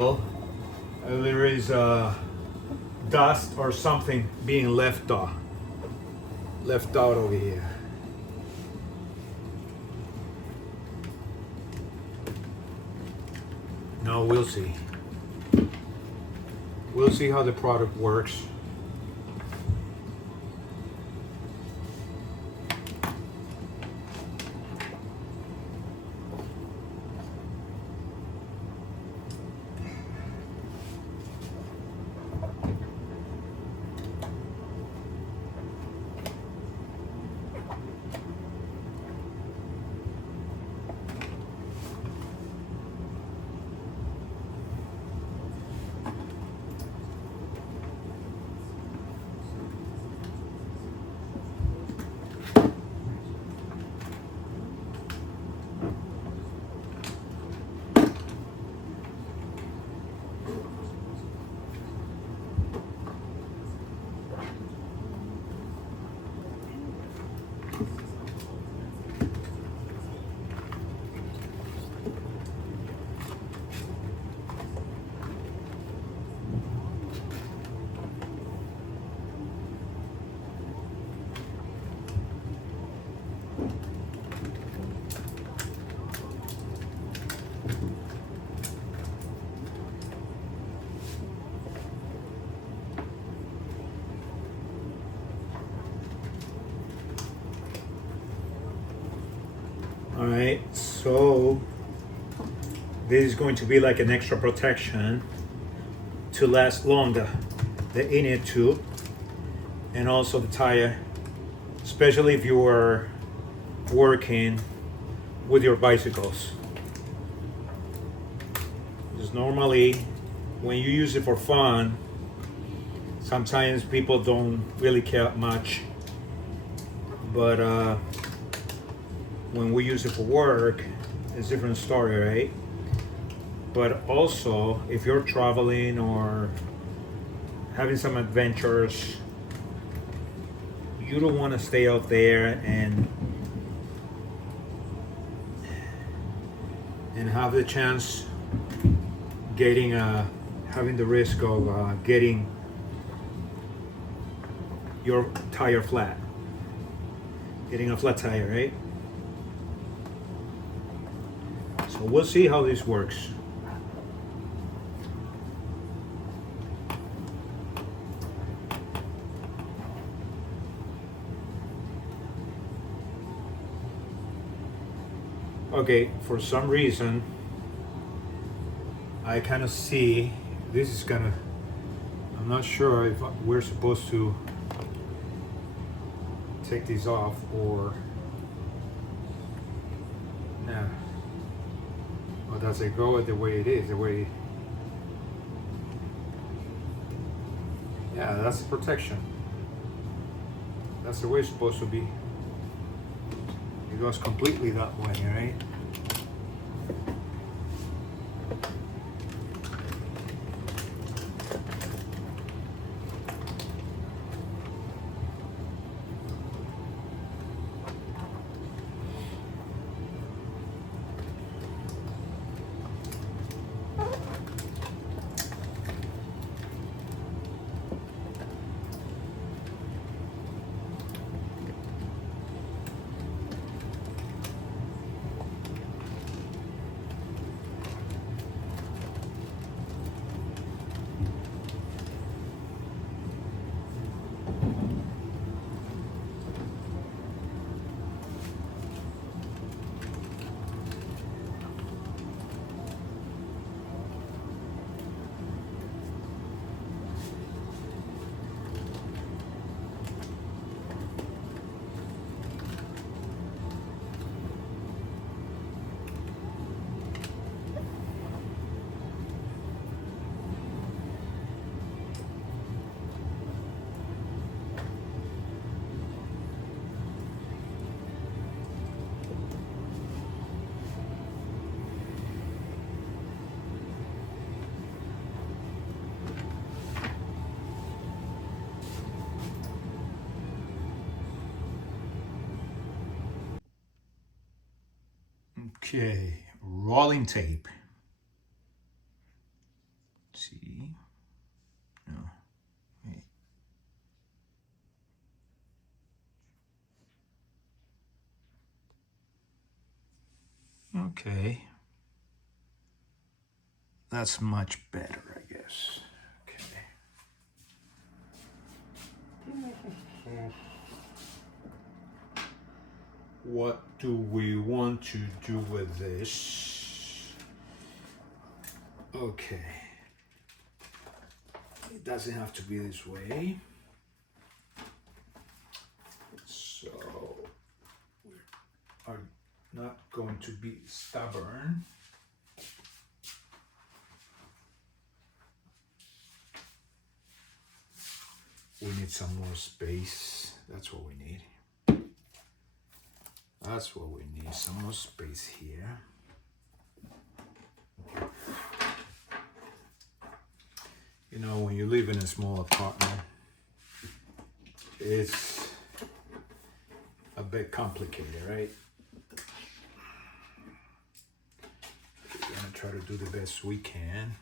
there is dust or something being left out over here. No, we'll see. We'll see how the product works. All right, so this is going to be like an extra protection to last longer, the inner tube and also the tire, especially if you are working with your bicycles. Because normally when you use it for fun, sometimes people don't really care much, but when we use it for work, it's a different story, right? But also, if you're traveling or having some adventures, you don't want to stay out there and have the chance getting having the risk of getting your tire flat, getting a flat tire, right? So we'll see how this works. Okay, for some reason, I kind of see this is gonna, I'm not sure if we're supposed to take these off or, nah. Or does it go the way it is, the way, yeah, that's protection. That's the way it's supposed to be. It goes completely that way, right? Okay, rolling tape. See? No. Wait. Okay. That's much better, I guess. Okay. What do we want to do with this? Okay. It doesn't have to be this way. So we are not going to be stubborn. We need some more space. That's what we need. That's what we need. Some more space here. You know, when you live in a small apartment, it's a bit complicated, right? We're gonna try to do the best we can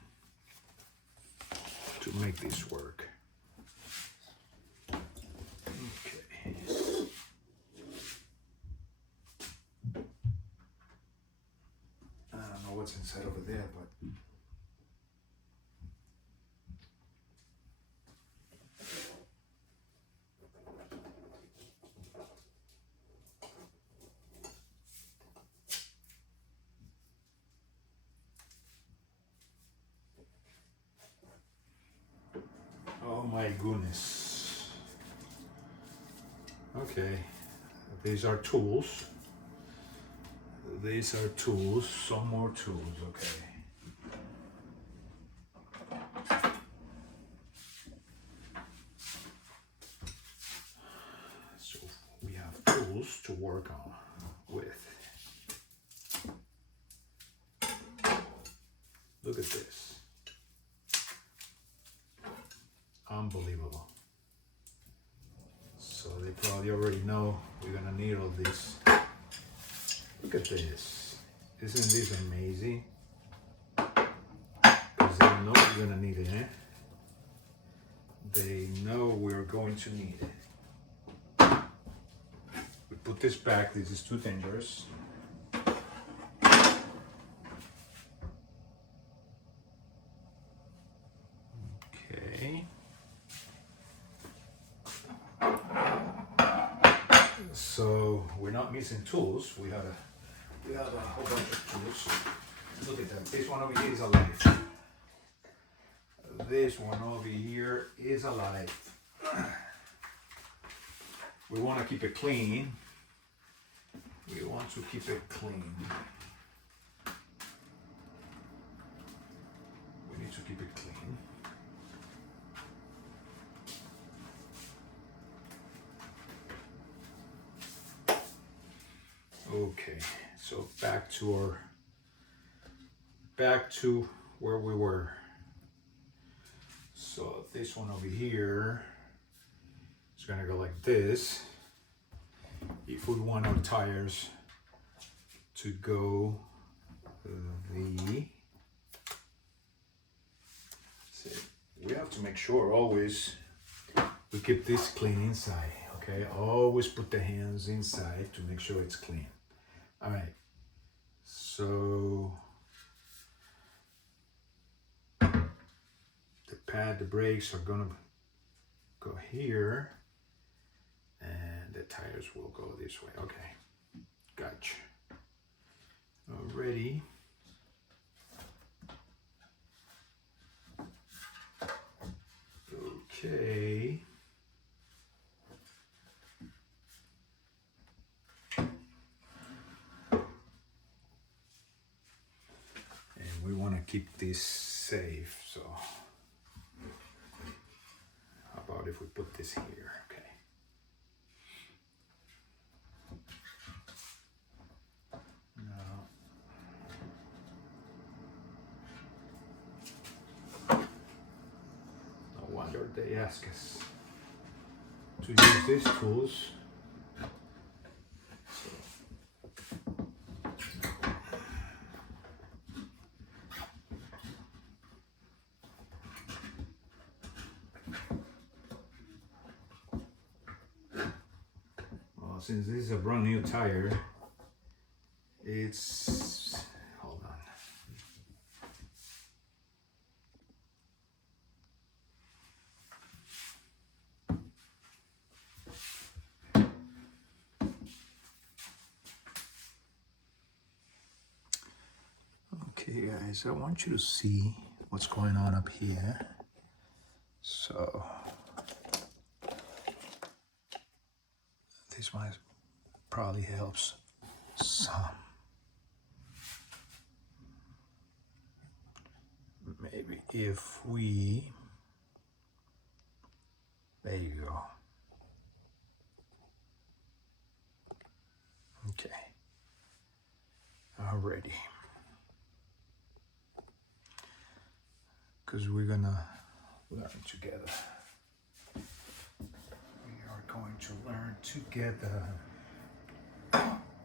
to make this work. Okay. I don't know what's inside over there, but oh my goodness. Okay, these are tools. These are tools, some more tools, okay. So we have tools to work on with. Look at this. Unbelievable. So they probably already know we're gonna need all this. Look at this. Isn't this amazing? Because they know we're gonna need it. They know we're going to need it. We put this back. This is too dangerous. Okay. So we're not missing tools. We have a whole bunch of tools. Look at that. This one over here is alive. This one over here is alive. We want to keep it clean. We want to keep it clean. We need to keep it clean. Okay, so back to where we were. So this one over here is gonna go like this. If we want our tires to go we have to make sure always we keep this clean inside, okay? Always put the hands inside to make sure it's clean. All right, so the pad, the brakes are gonna go here and the tires will go this way. Okay, gotcha. Already. Okay. And we want to keep this safe, so how about if we put this here? Okay. No wonder they ask us to use these tools. since this is a brand new tire, it's, hold on. Okay guys, I want you to see what's going on up here. So this might probably helps some. Maybe if we, there you go. Okay, already. Because we're gonna learn together. We are going to learn together.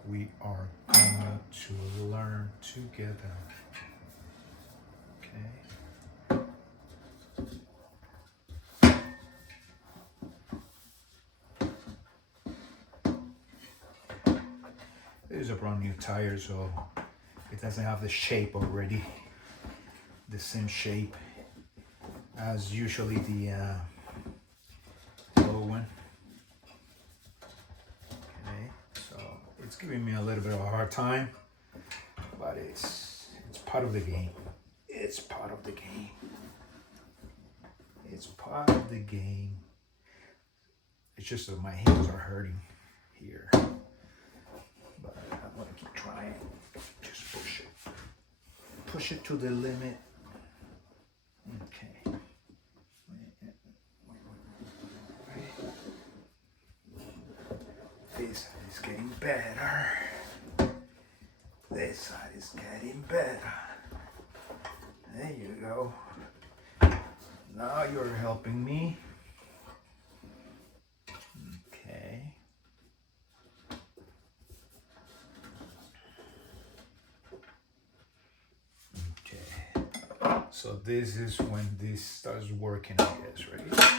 We are going to learn together. Okay. This is a brand new tire, so it doesn't have the shape already. The same shape as usually the low one. Okay, so it's giving me a little bit of a hard time, but it's part of the game. It's part of the game. It's part of the game. It's just that my hands are hurting here, but I'm gonna keep trying. Just push it to the limit. Okay. This side is getting better. This side is getting better. There you go. Now you're helping me. Okay. Okay. So this is when this starts working, I guess, right?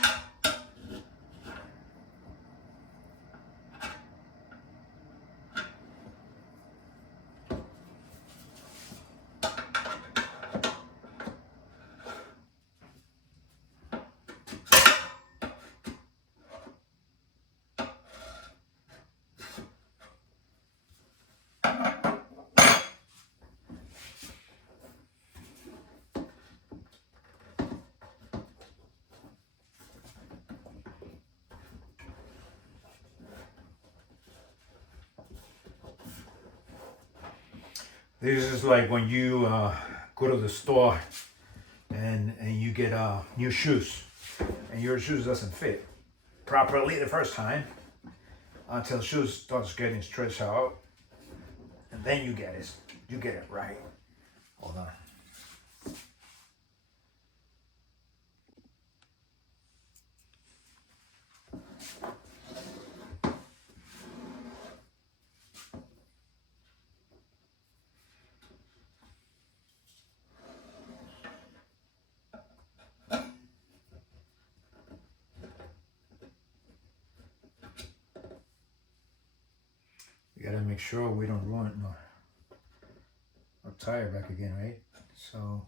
This is like when you go to the store and you get new shoes, and your shoes doesn't fit properly the first time until shoes starts getting stretched out, and then you get it right. Hold on. We gotta make sure we don't ruin our tire back again, right? So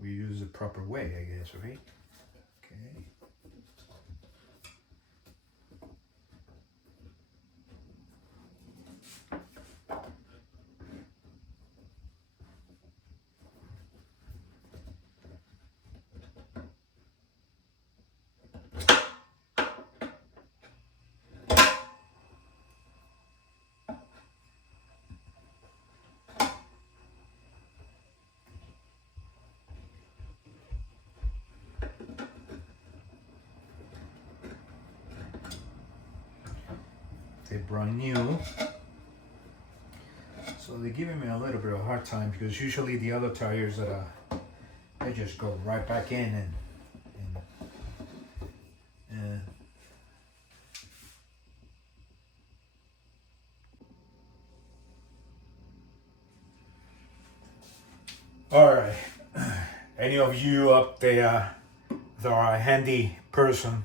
we use the proper way, I guess, right? Okay. They're brand new, so they're giving me a little bit of a hard time because usually the other tires that they just go right back in and all right. Any of you up there there are a handy person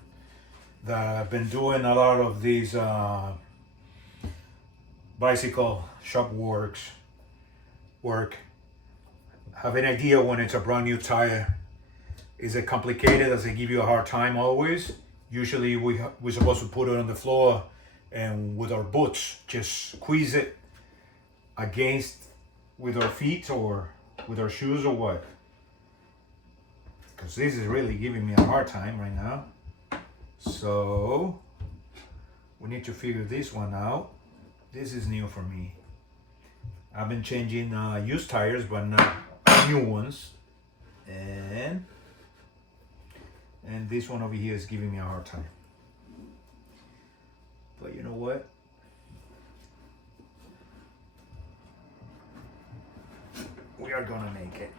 that have been doing a lot of these bicycle shop work have an idea when it's a brand new tire. Is it complicated? Does it give you a hard time always? Usually we're supposed to put it on the floor and with our boots just squeeze it against with our feet or with our shoes or what? Because this is really giving me a hard time right now. So we need to figure this one out. This is new for me. I've been changing used tires, but not new ones. And this one over here is giving me a hard time. But you know what? We are gonna make it.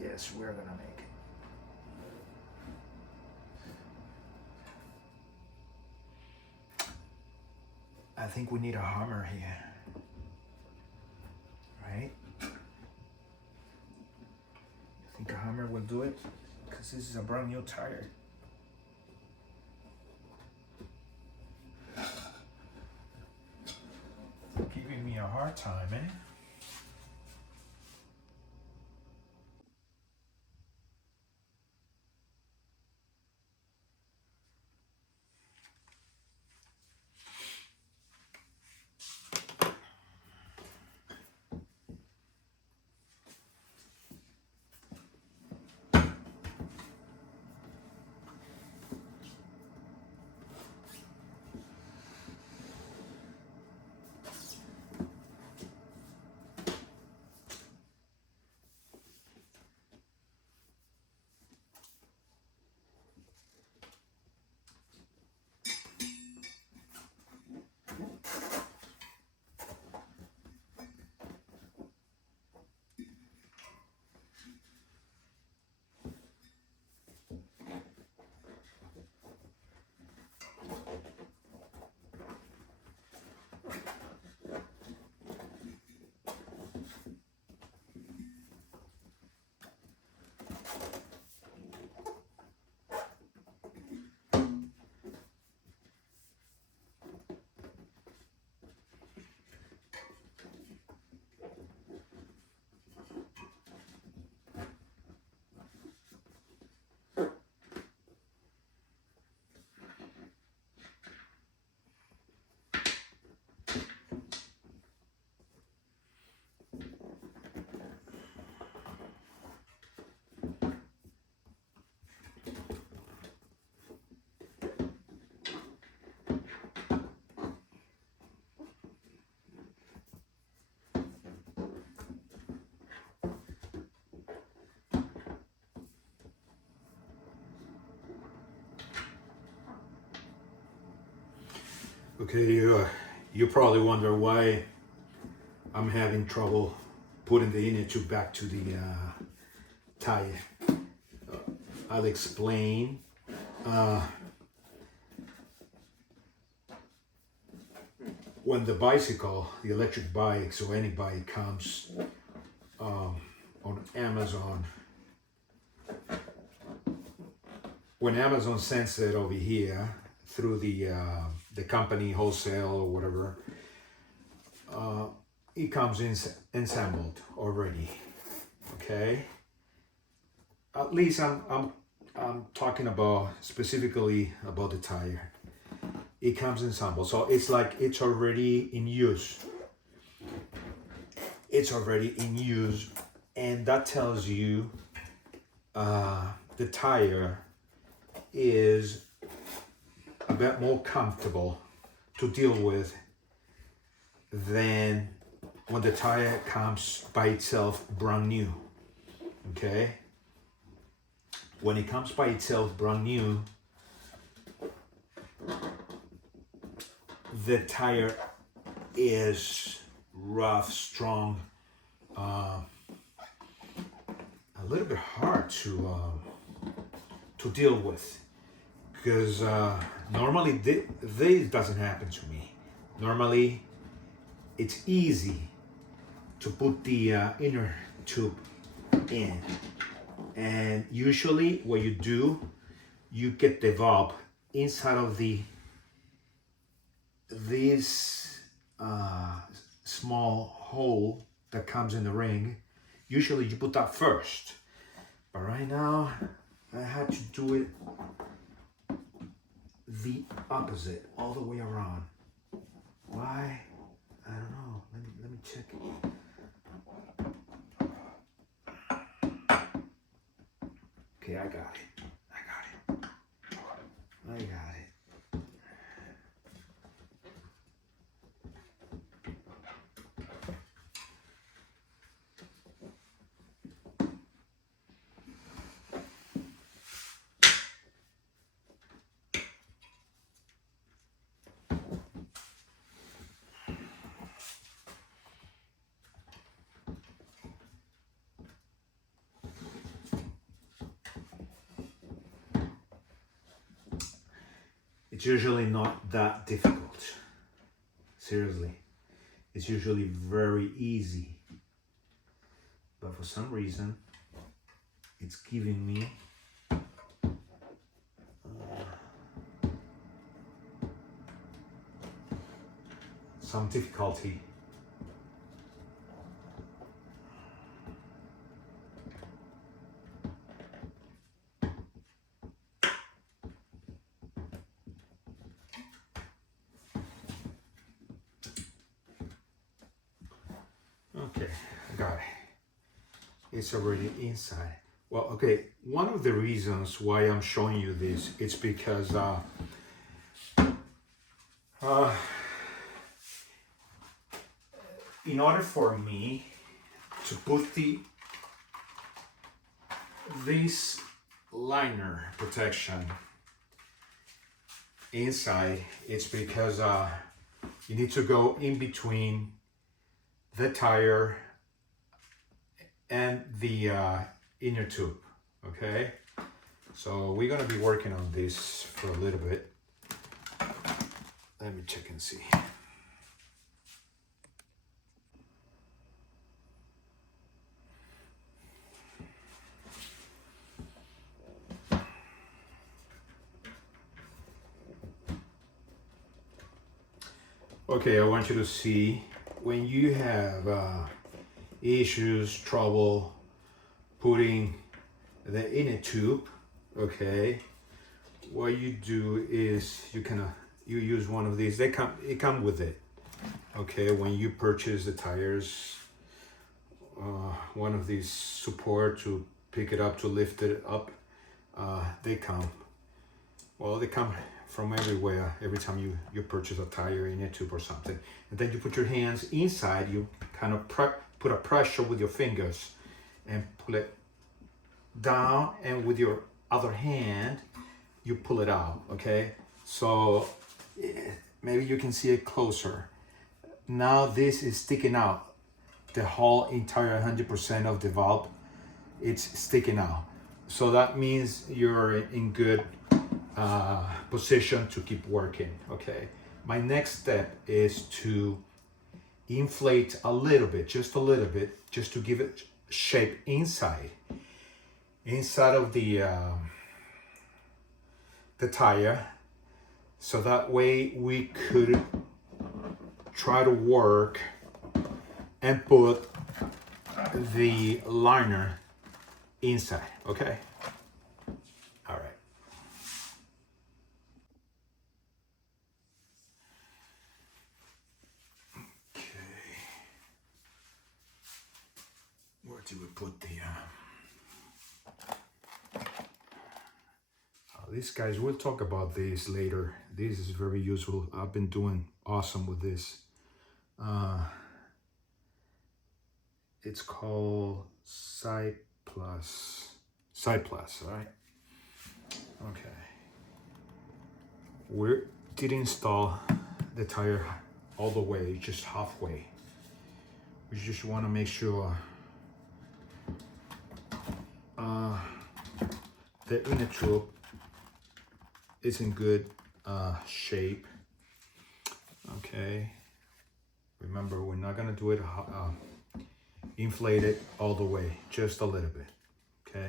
Yes, we're gonna make it. I think we need a hammer here. Right? You think a hammer will do it? Because this is a brand new tire. Giving me a hard time, eh? Okay, you probably wonder why I'm having trouble putting the inner tube back to the tire. I'll explain. When the bicycle, the electric bikes or any bike comes on Amazon, when Amazon sends it over here through the company wholesale or whatever, it comes in assembled already. Okay. At least I'm talking about specifically about the tire. It comes assembled, so it's like it's already in use. It's already in use, and that tells you the tire is a bit more comfortable to deal with than when the tire comes by itself brand new. Okay, when it comes by itself brand new, the tire is rough, strong, a little bit hard to deal with, because normally this doesn't happen to me. Normally it's easy to put the inner tube in. And usually what you do, you get the valve inside of this small hole that comes in the ring. Usually you put that first, but right now I had to do it the opposite, all the way around. Why? I don't know. Let me check it. Okay, I got it. I got it. It's usually not that difficult. Seriously. It's usually very easy. But for some reason, it's giving me some difficulty. Okay, I got it. It's already inside. Well, okay, one of the reasons why I'm showing you this, it's because in order for me to put this liner protection inside, it's because you need to go in between the tire and the inner tube. Okay, so we're gonna be working on this for a little bit. Let me check and see. Okay, I want you to see when you have issues, trouble putting the inner tube, okay, what you do is you use one of these. It come with it, okay. When you purchase the tires, one of these support to pick it up, to lift it up, they come. Well, they come from everywhere every time you purchase a tire in a tube or something. And then you put your hands inside, you kind of put a pressure with your fingers and pull it down, and with your other hand you pull it out, okay? So maybe you can see it closer. Now this is sticking out. The whole entire 100% of the valve, it's sticking out. So that means you're in good position to keep working, okay? My next step is to inflate a little bit, just a little bit, just to give it shape inside of the tire, so that way we could try to work and put the liner inside, okay? All right. Okay. Where do we put the these guys, we'll talk about this later. This is very useful. I've been doing awesome with this. It's called Side Plus, all right? Okay. We did install the tire all the way, just halfway. We just want to make sure the inner tube is in good shape. Okay. Remember, we're not gonna do it inflate it all the way, just a little bit. Okay.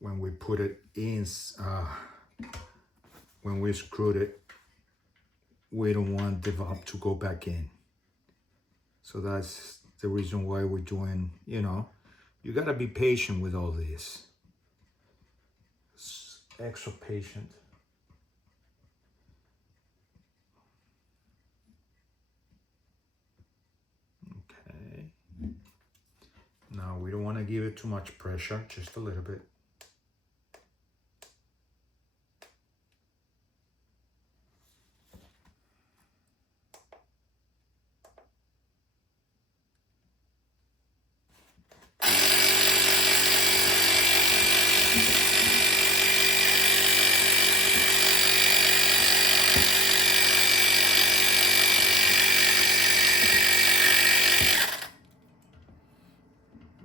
when we put it in, when we screwed it, we don't want the valve to go back in. So that's the reason why we're doing, you know, you gotta be patient with all this. Extra patient. Okay. Now we don't want to give it too much pressure, just a little bit.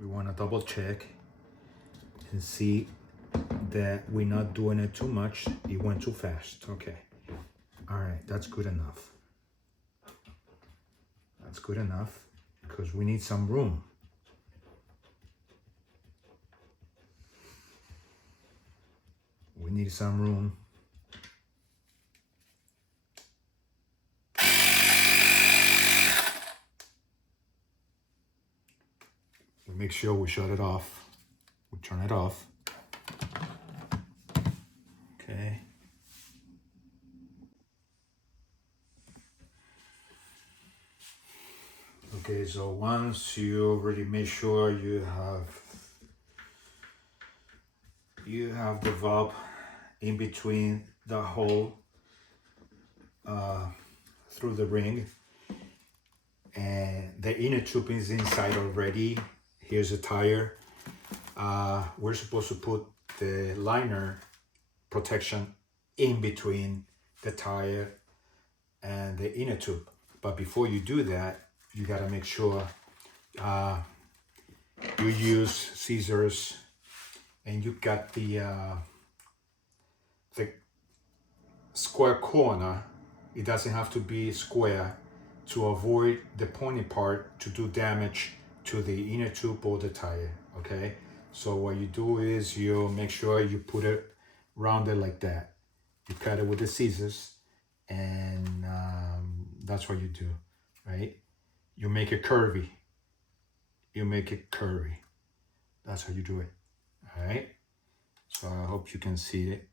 We want to double check and see that we're not doing it too much. It went too fast. Okay. All right, that's good enough. That's good enough because we need some room. We need some room. We make sure we shut it off. We turn it off. Okay. Okay, so once you already make sure you have the valve in between the hole through the ring, and the inner tube is inside already. Here's a tire. We're supposed to put the liner protection in between the tire and the inner tube. But before you do that, you gotta make sure you use scissors and you got the square corner. It doesn't have to be square to avoid the pointy part to do damage to the inner tube or the tire, okay? So what you do is you make sure you put it rounded like that. You cut it with the scissors, and that's what you do, right? You make it curvy. You make it curvy. That's how you do it, all right? So I hope you can see it.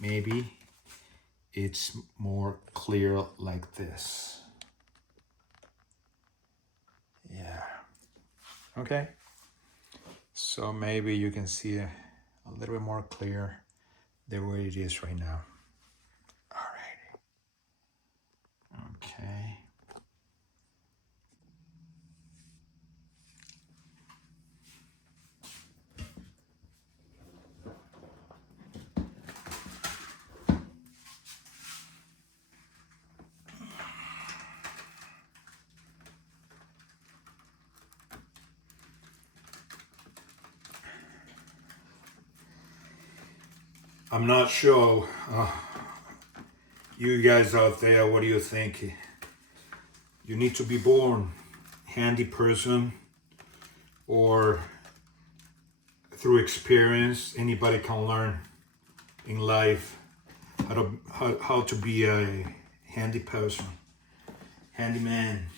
Maybe it's more clear like this. Yeah. Okay. So maybe you can see a little bit more clear the way it is right now. All right. Okay. I'm not sure, you guys out there, what do you think? You need to be born handy person, or through experience, anybody can learn in life how to be a handy person, handyman,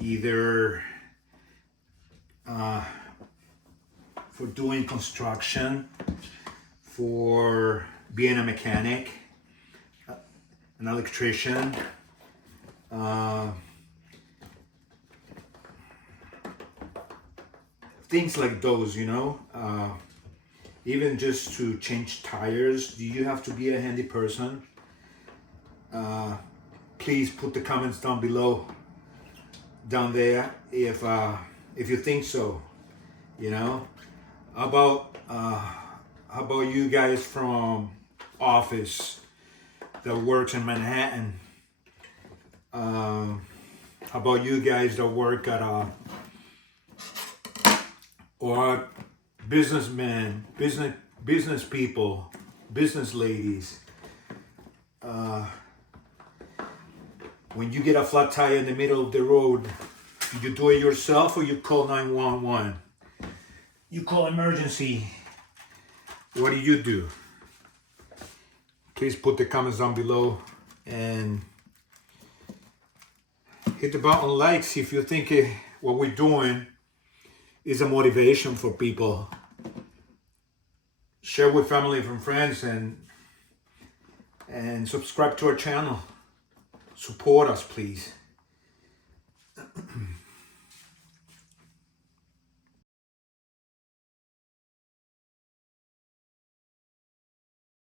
either for doing construction, for being a mechanic, an electrician, things like those, you know, even just to change tires. Do you have to be a handy person? Please put the comments down below, down there, if you think so, you know. How about you guys from office that works in Manhattan? How about you guys that work at or businessmen, business people, business ladies? When you get a flat tire in the middle of the road, do you do it yourself or you call 911? you call emergency, what do you do? Please put the comments down below and hit the button likes if you think what we're doing is a motivation for people. Share with family and friends, and subscribe to our channel. Support us, please.